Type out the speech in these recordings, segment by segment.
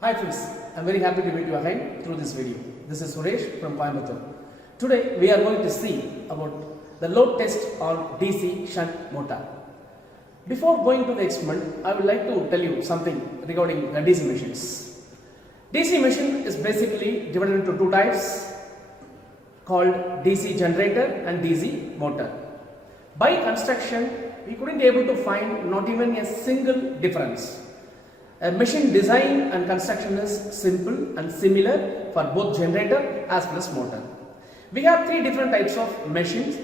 Hi friends, I am very happy to meet you again through this video. This is Suresh from Armature. Today we are going to see about the load test on DC Shunt Motor. Before going to the experiment, I would like to tell you something regarding the DC machines. DC machine is basically divided into two types called DC generator and DC motor. By construction, we couldn't be able to find not even a single difference. A machine design and construction is simple and similar for both generator as well as motor. We have three different types of machines.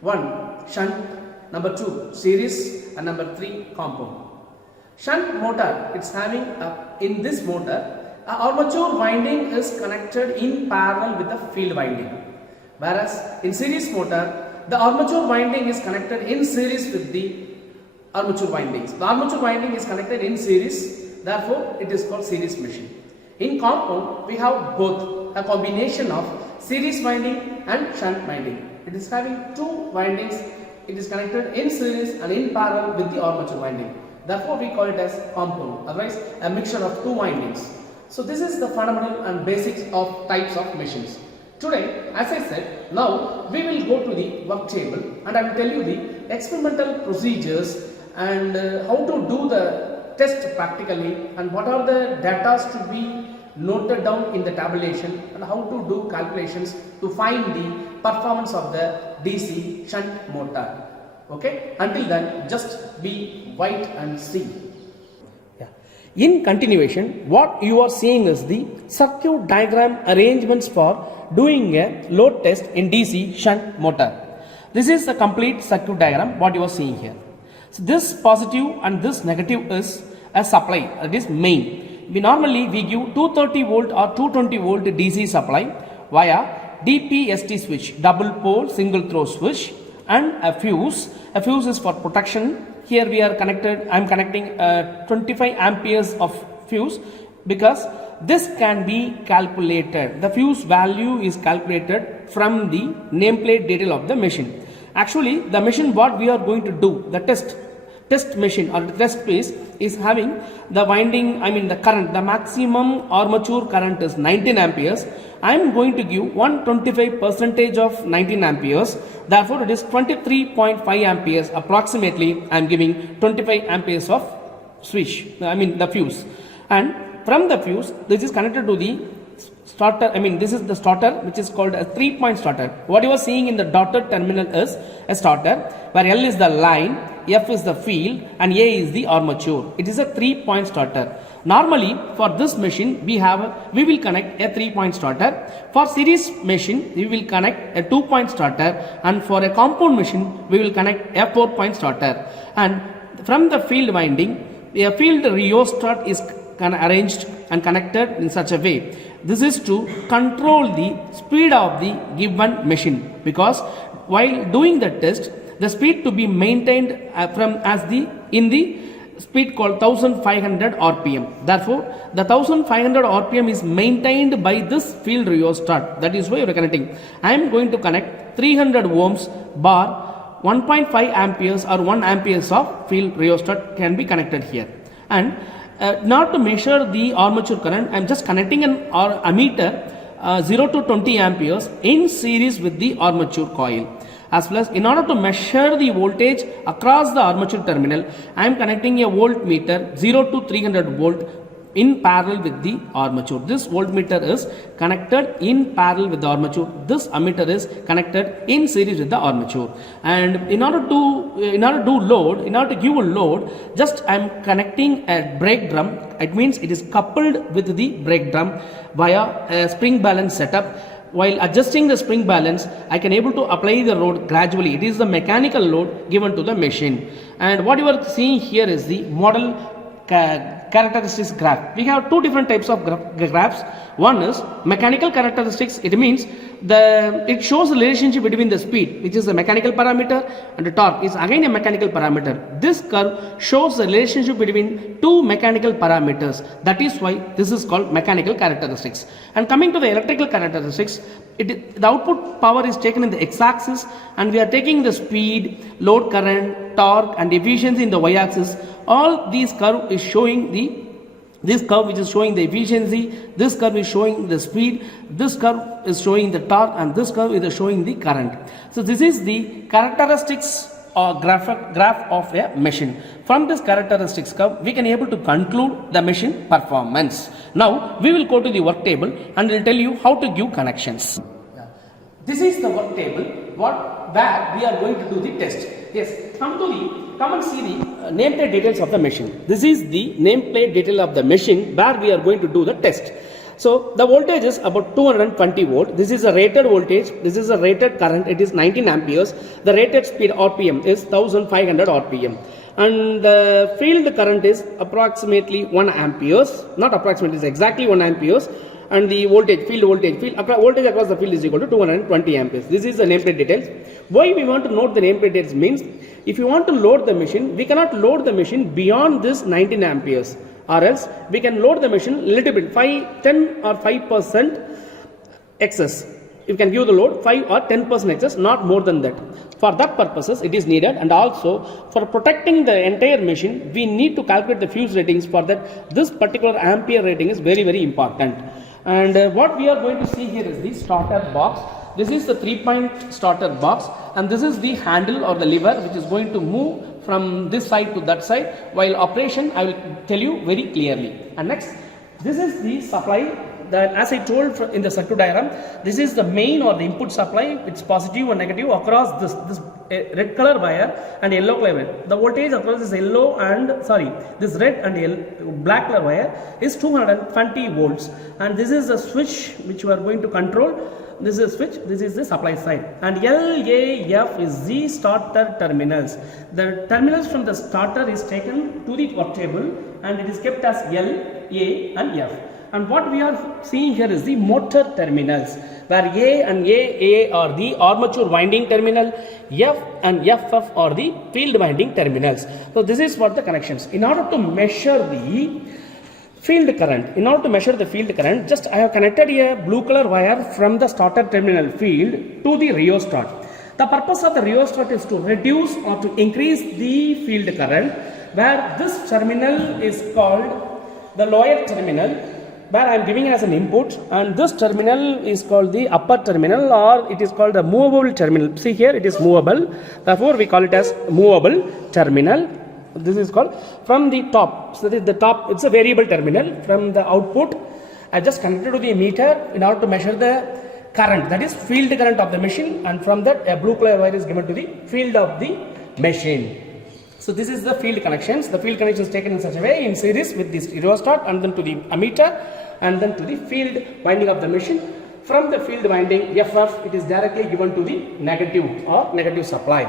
One, shunt, number two, series, and number three, compound. Shunt motor, it's having in this motor, armature winding is connected in parallel with the field winding. Whereas in series motor, the armature winding is connected in series with the armature windings. The armature winding is connected in series. Therefore, it is called series machine. In compound, we have both a combination of series winding and shunt winding. It is having two windings. It is connected in series and in parallel with the armature winding. Therefore, we call it as compound. Otherwise, a mixture of two windings. So, this is the fundamental and basics of types of machines. Today, as I said, now we will go to the work table and I will tell you the experimental procedures and how to do the test practically and what are the data to be noted down in the tabulation and how to do calculations to find the performance of the DC shunt motor. Okay, until then just be wait and see. In continuation, what you are seeing is the circuit diagram arrangements for doing a load test in DC shunt motor. This is the complete circuit diagram what you are seeing here. So this positive and this negative is a supply, that is main. We give 230 volt or 220 volt DC supply via DPST switch, double pole single throw switch, and a fuse. A fuse is for protection. Here we are connected, I am connecting 25 amperes of fuse because this can be calculated. The fuse value is calculated from the nameplate detail of the machine. Actually, the machine what we are going to do, the test machine or the test piece is having the winding, the current, the maximum armature current is 19 amperes. I am going to give 125% of 19 amperes. Therefore, it is 23.5 amperes approximately. I am giving 25 amperes of switch, the fuse. And from the fuse, this is connected to the starter, this is the starter which is called a 3-point starter. What you are seeing in the dotted terminal is a starter where L is the line, F is the field and A is the armature. It is a 3-point starter. Normally for this machine we will connect a 3-point starter. For series machine we will connect a 2-point starter, and for a compound machine we will connect a 4-point starter. And from the field winding, a field rheostat is arranged and connected in such a way. This is to control the speed of the given machine, because while doing the test, the speed to be maintained in the speed called 1500 RPM. Therefore, the 1500 RPM is maintained by this field rheostat. That is why we are connecting. I am going to connect 300 ohms bar 1.5 amperes or 1 amperes of field rheostat can be connected here. And not to measure the armature current, I am just connecting an ammeter 0 to 20 amperes in series with the armature coil. As well as in order to measure the voltage across the armature terminal, I am connecting a voltmeter 0 to 300 volt in parallel with the armature. This voltmeter is connected in parallel with the armature. This ammeter is connected in series with the armature. And in order to give a load, just I am connecting a brake drum. It means it is coupled with the brake drum via a spring balance setup. While adjusting the spring balance, I can able to apply the load gradually. It is the mechanical load given to the machine. And what you are seeing here is the model characteristics graph. We have two different types of graphs. One is mechanical characteristics. It means it shows the relationship between the speed, which is the mechanical parameter, and the torque is again a mechanical parameter. This curve shows the relationship between two mechanical parameters. That is why this is called mechanical characteristics. And coming to the electrical characteristics, the output power is taken in the x-axis, and we are taking the speed, load current, torque and efficiency in the y-axis. All these curve is showing the This curve which is showing the efficiency, this curve is showing the speed, this curve is showing the torque, and this curve is showing the current. So this is the characteristics or graph of a machine. From this characteristics curve, we can able to conclude the machine performance. Now we will go to the work table and will tell you how to give connections. This is the work table where we are going to do the test. Yes, come and see the nameplate details of the machine. This is the nameplate detail of the machine where we are going to do the test. So the voltage is about 220 volt. This is a rated voltage. This is a rated current. It is 19 amperes. The rated speed RPM is 1500 RPM. And the field current is approximately 1 amperes. Not approximately, it's exactly 1 amperes. And the voltage across the field is equal to 220 amperes. This is the nameplate details. Why we want to note the nameplate details means, if you want to load the machine, we cannot load the machine beyond this 19 amperes, or else we can load the machine a little bit, 10 or 5% excess. You can give the load 5 or 10% excess, not more than that. For that purposes it is needed, and also for protecting the entire machine, we need to calculate the fuse ratings. For that, this particular ampere rating is very, very important. And what we are going to see here is the starter box. This is the 3-point starter box, and this is the handle or the lever which is going to move from this side to that side. While operation, I will tell you very clearly. And next, this is the supply. That, as I told in the circuit diagram, this is the main or the input supply. It's positive or negative across this red color wire and yellow color wire. The voltage across this this red and black color wire is 220 volts, and this is the switch which we are going to control. This is switch, this is the supply side, and LAF is the starter terminals. The terminals from the starter is taken to the work table and it is kept as L, A and F. And what we are seeing here is the motor terminals, where A and AA are the armature winding terminal, F and FF are the field winding terminals. So this is what the connections. In order to measure the field current, just I have connected a blue color wire from the starter terminal field to the rheostat. The purpose of the rheostat is to reduce or to increase the field current, where this terminal is called the lower terminal, where I am giving as an input, and this terminal is called the upper terminal, or it is called the movable terminal. See here, it is movable, therefore we call it as movable terminal. This is called from the top. So this is the top, it's a variable terminal. From the output, I just connected to the meter in order to measure the current, that is field current of the machine, and from that a blue color wire is given to the field of the machine. So this is the field connections. The field connection is taken in such a way in series with this rheostat, and then to the ammeter, and then to the field winding of the machine. From the field winding FF, it is directly given to the negative supply.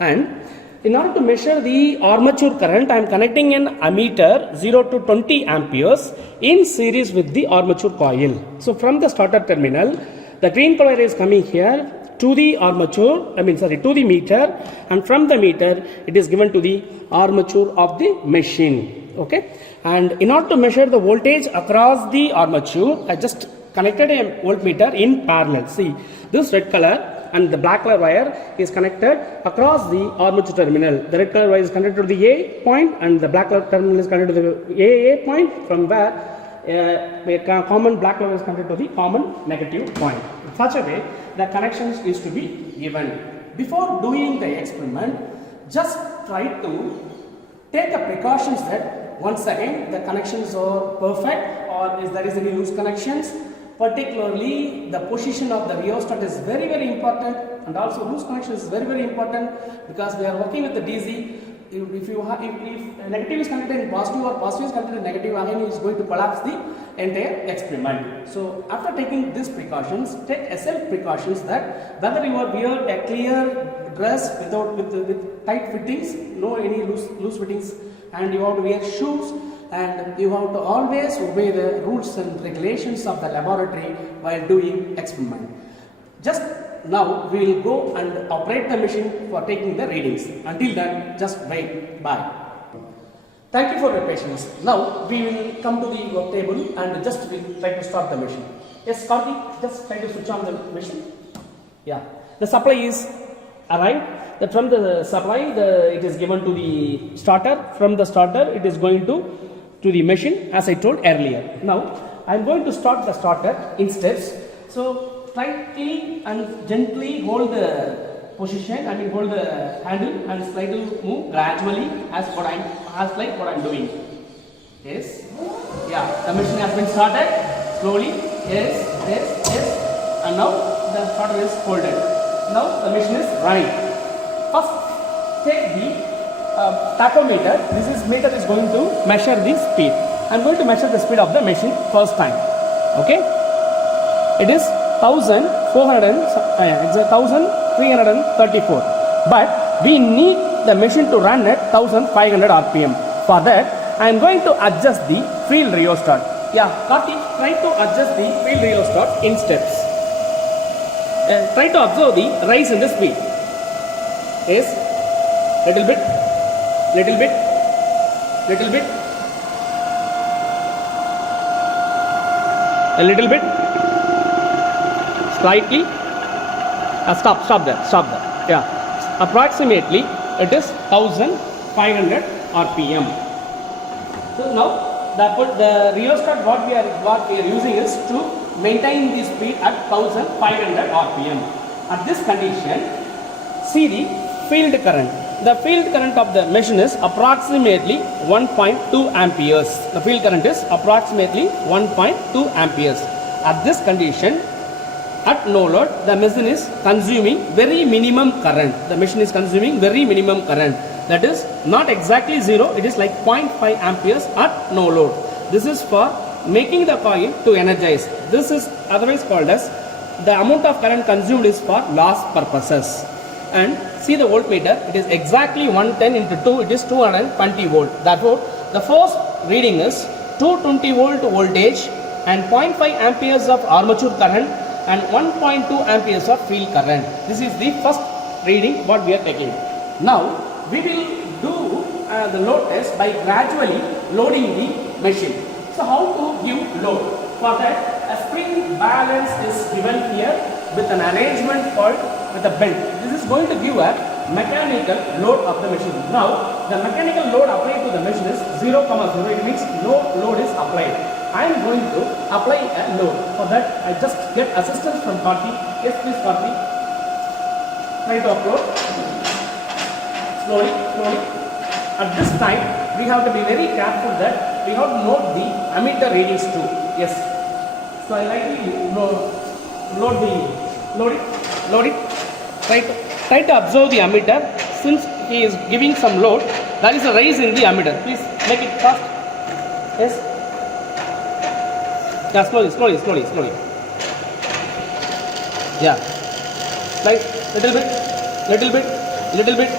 And in order to measure the armature current, I am connecting an ammeter 0 to 20 amperes in series with the armature coil. So from the starter terminal, the green color is coming here to the to the meter, and from the meter it is given to the armature of the machine. Okay, and in order to measure the voltage across the armature, I just connected a voltmeter in parallel. See, this red color and the black color wire is connected across the armature terminal. The red color wire is connected to the A point, and the black color terminal is connected to the AA point, from where a common black color is connected to the common negative point. In such a way, the connections is to be given. Before doing the experiment, just try to take the precautions that once again the connections are perfect, or if there is any loose connections. Particularly the position of the rheostat is very, very important, and also loose connection is very, very important, because we are working with the DC. If negative is connected in positive or positive is connected in negative, again it is going to collapse the entire experiment. So after taking these precautions, take self precautions that whether you are wear a clear dress with tight fittings, no any loose fittings, and you have to wear shoes, and you have to always obey the rules and regulations of the laboratory while doing experiment. Just now we will go and operate the machine for taking the readings. Until then, just wait. Bye. Thank you for your patience. Now we will come to the work table and just we'll try to start the machine. Yes, Karthik, just try to switch on the machine. Yeah, the supply is arrived. That from the supply, it is given to the starter. From the starter, it is going to to the machine as I told earlier. Now I am going to start the starter in steps. So slightly and gently hold the position, hold the handle and try to move gradually as what I'm doing. Yes. Yeah, the machine has been started. Slowly. Yes. And now the starter is folded. Now the machine is running. First, take the tachometer. This meter is going to measure the speed. I'm going to measure the speed of the machine first time. Okay. It is 1334. But we need the machine to run at 1500 RPM. For that, I am going to adjust the field rheostat. Yeah, Karthik, try to adjust the field rheostat in steps. Try to observe the rise in the speed. Yes, little bit, a little bit, slightly. Stop there. Yeah, approximately it is 1500 RPM. So now the rheostat what we are using is to maintain the speed at 1500 RPM. At this condition, see the field current. The field current of the machine is approximately 1.2 amperes. The field current is approximately 1.2 amperes. At this condition, at no load, the machine is consuming very minimum current. The machine is consuming very minimum current. That is not exactly 0. It is like 0.5 amperes at no load. This is for making the coil to energize. This is otherwise called as the amount of current consumed is for loss purposes. And see the voltmeter, it is exactly 110 into 2, it is 220 volt. Therefore, the first reading is 220 volt voltage and 0.5 amperes of armature current and 1.2 amperes of field current. This is the first reading what we are taking. Now, we will do the load test by gradually loading the machine. So, how to give load? For that, a spring balance is given here with an arrangement called with a belt. This is going to give a mechanical load of the machine. Now, the mechanical load applied to the machine is 0, 0. It means no load is applied. I am going to apply a load. For that, I just get assistance from Karthi. Yes, please, Karthi. Try to upload. Slowly. At this time, we have to be very careful that we have to note the ammeter readings too. Yes. So I lightly load it. Try to observe the ammeter. Since he is giving some load, there is a rise in the ammeter. Please make it fast. Yes. Yeah, slowly. Yeah. Like little bit.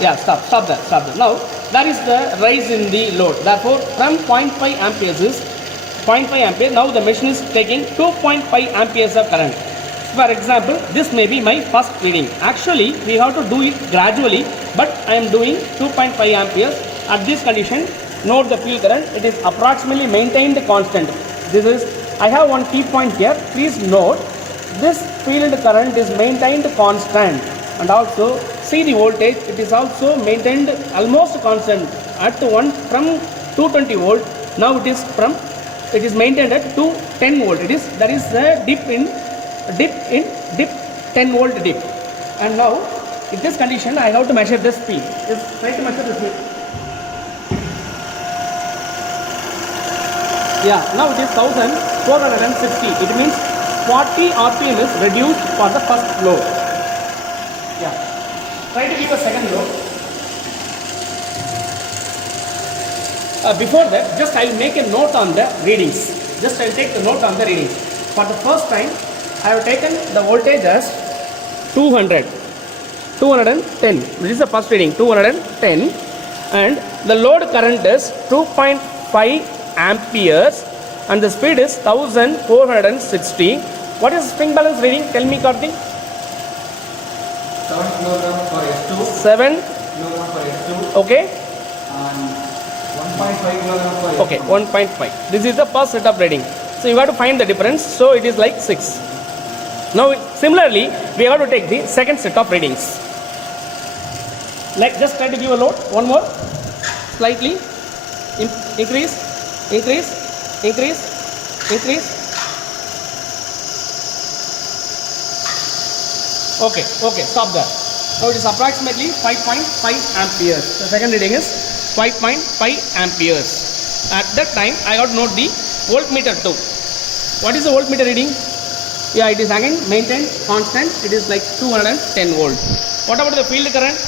Yeah, stop there. Now, that is the rise in the load. Therefore, from 0.5 amperes is 0.5 ampere. Now, the machine is taking 2.5 amperes of current. For example, this may be my first reading. Actually, we have to do it gradually, but I am doing 2.5 amperes. At this condition, note the field current. It is approximately maintained constant. This is, I have one key point here. Please note, this field current is maintained constant. And also, see the voltage, it is also maintained almost constant at from 220 volt. Now it is maintained at 210 volt. There is a dip 10 volt dip. And now, in this condition, I have to measure the speed. Just try to measure the speed. Yeah, now it is 1460. It means 40 RPM is reduced for the first load. Yeah. Try to give a second load. Before that, just I will make a note on the readings. Just I will take the note on the readings. For the first time, I have taken the voltage as 210. This is the first reading, 210. And the load current is 2.5 amperes. And the speed is 1460. What is spring balance reading? Tell me, Karthik. 7 kg per S2. 7 kg per S2. Okay. And 1.5 kg per S2. Okay, 1.5. This is the first set of reading. So you have to find the difference. So it is like 6. Now similarly, we have to take the second set of readings. Like just try to give a load. One more. Slightly increase. increase, increase, increase. Okay, okay, stop there. So it is approximately 5.5 amperes. The second reading is 5.5 amperes. At that time, I got to note the voltmeter too. What is the voltmeter reading? Yeah, it is again maintained constant. It is like 210 volts. What about the field current?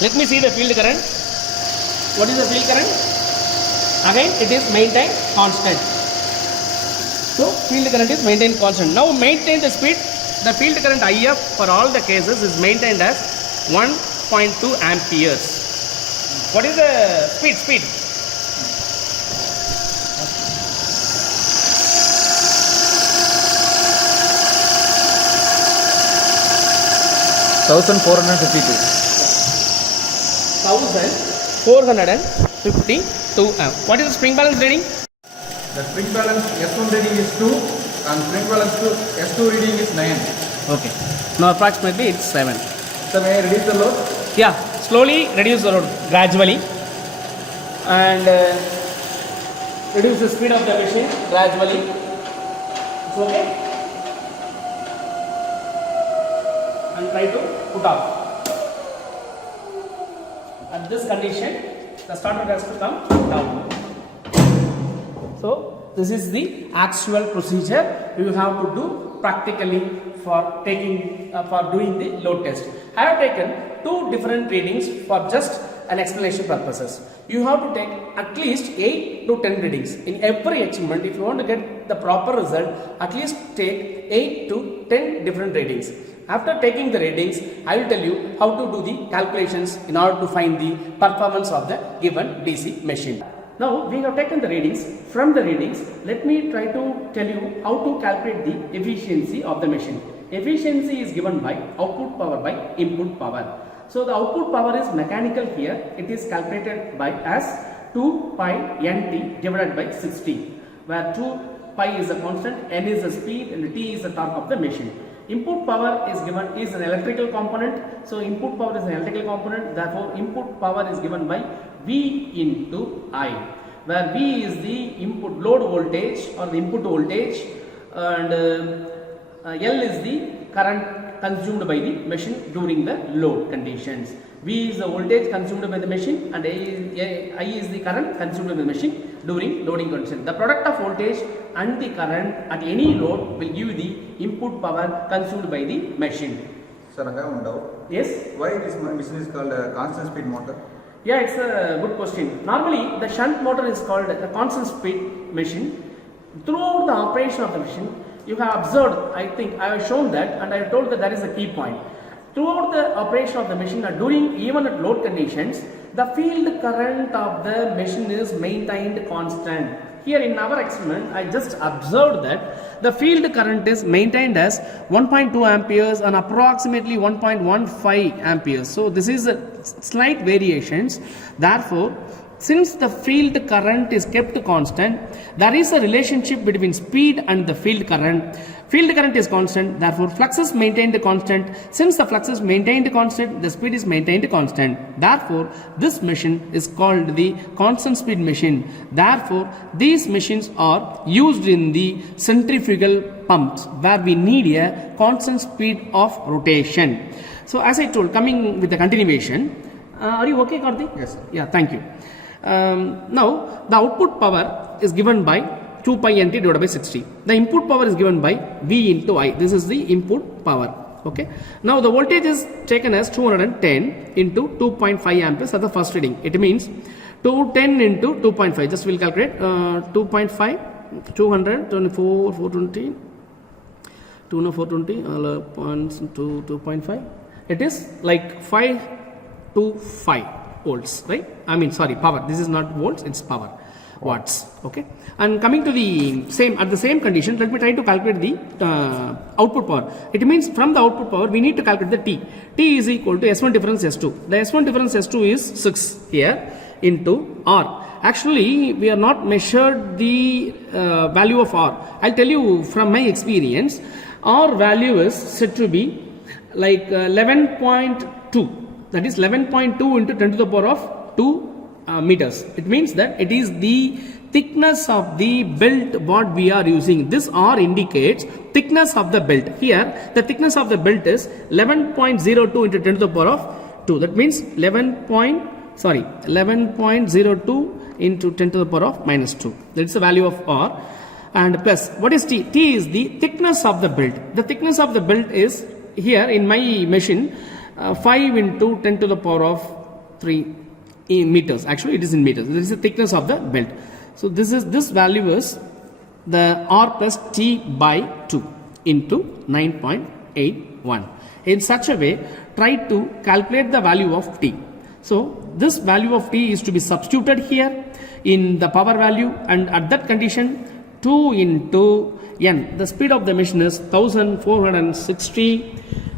Let me see the field current. What is the field current? Again, it is maintained constant. So, field current is maintained constant. Now, maintain the speed. The field current IF for all the cases is maintained as 1.2 amperes. What is the speed? Speed. Thousand 452. 1452 amp. What is the spring balance reading? The spring balance S1 reading is 2 and spring balance S2 reading is 9. Okay. Now approximately it's 7. So may I reduce the load? Yeah. Slowly reduce the load gradually and reduce the speed of the machine gradually. It's okay. And try to put off. At this condition, the starter has to come down. So this is the actual procedure you have to do practically for doing the load test. I have taken 2 different readings for just an explanation purposes. You have to take at least 8 to 10 readings in every experiment. If you want to get the proper result, at least take 8 to 10 different readings. After taking the readings, I will tell you how to do the calculations in order to find the performance of the given DC machine. Now we have taken the readings. From the readings, let me try to tell you how to calculate the efficiency of the machine. Efficiency is given by output power by input power. So the output power is mechanical here. It is calculated by as 2 pi nt divided by 60, where 2 pi is a constant, n is the speed, and t is the torque of the machine. Input power is given is an electrical component. So input power is an electrical component. Therefore, input power is given by V into I, where V is the input load voltage or the input voltage, and L is the current consumed by the machine during the load conditions. V is the voltage consumed by the machine, and I is the current consumed by the machine during loading condition. The product of voltage and the current at any load will give the input power consumed by the machine. Sir, I have one doubt. Yes? Why this machine is called a constant speed motor? Yeah, it's a good question. Normally, the shunt motor is called a constant speed machine. Throughout the operation of the machine, you have observed, I think I have shown that, and I have told that is a key point. Throughout the operation of the machine and during even at load conditions, the field current of the machine is maintained constant. Here in our experiment, I just observed that the field current is maintained as 1.2 amperes and approximately 1.15 amperes. So this is a slight variations. Therefore, since the field current is kept constant, there is a relationship between speed and the field current. Field current is constant, therefore flux is maintained constant. Since the flux is maintained constant, the speed is maintained constant. Therefore, this machine is called the constant speed machine. Therefore, these machines are used in the centrifugal pumps where we need a constant speed of rotation. So as I told, coming with the continuation, are you okay, Karthik? Yes, sir. Yeah, thank you. Now, the output power is given by 2 pi nt divided by 60. The input power is given by V into I. This is the input power. Okay. Now, the voltage is taken as 210 into 2.5 amperes at the first reading. It means 210 into 2.5. Just we'll calculate 2.5, 200, 24, 420, 420, 2.5. It is like 5 to 5 volts, right? I mean, sorry, power. This is not volts, it's power. Watts. Okay. And coming to the same, at the same condition, let me try to calculate the output power. It means from the output power, we need to calculate the T. T is equal to S1 difference S2. The S1 difference S2 is 6 here into R. Actually, we are not measured the value of R. I'll tell you from my experience, R value is said to be like 11.2. That is 11.2 into 10 to the power of 2 meters. It means that it is the thickness of the belt what we are using. This R indicates thickness of the belt. Here the thickness of the belt is 11.02 into 10 to the power of 2. That means 11.02 into 10 to the power of minus 2. That is the value of R. And plus, what is T? T is the thickness of the belt. The thickness of the belt is here in my machine 5 into 10 to the power of 3 in meters. Actually, it is in meters. This is the thickness of the belt. So this value is the R plus T by 2 into 9.81. In such a way, try to calculate the value of T. So this value of T is to be substituted here in the power value, and at that condition 2 into N, the speed of the machine is 1460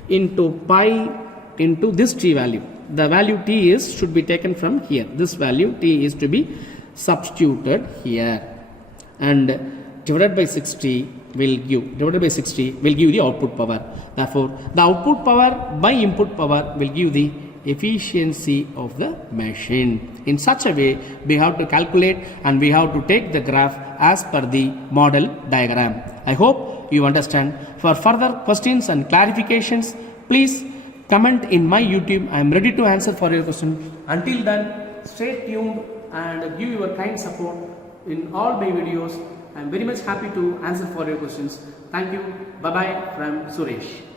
into pi into this T value. The value T should be taken from here. This value T is to be substituted here, and divided by 60 will give the output power. Therefore, the output power by input power will give the efficiency of the machine. In such a way, we have to calculate and we have to take the graph as per the model diagram. I hope you understand. For further questions and clarifications, please comment in my YouTube. I am ready to answer for your questions. Until then, stay tuned and give your kind support in all my videos. I am very much happy to answer for your questions. Thank you. Bye bye from Suresh.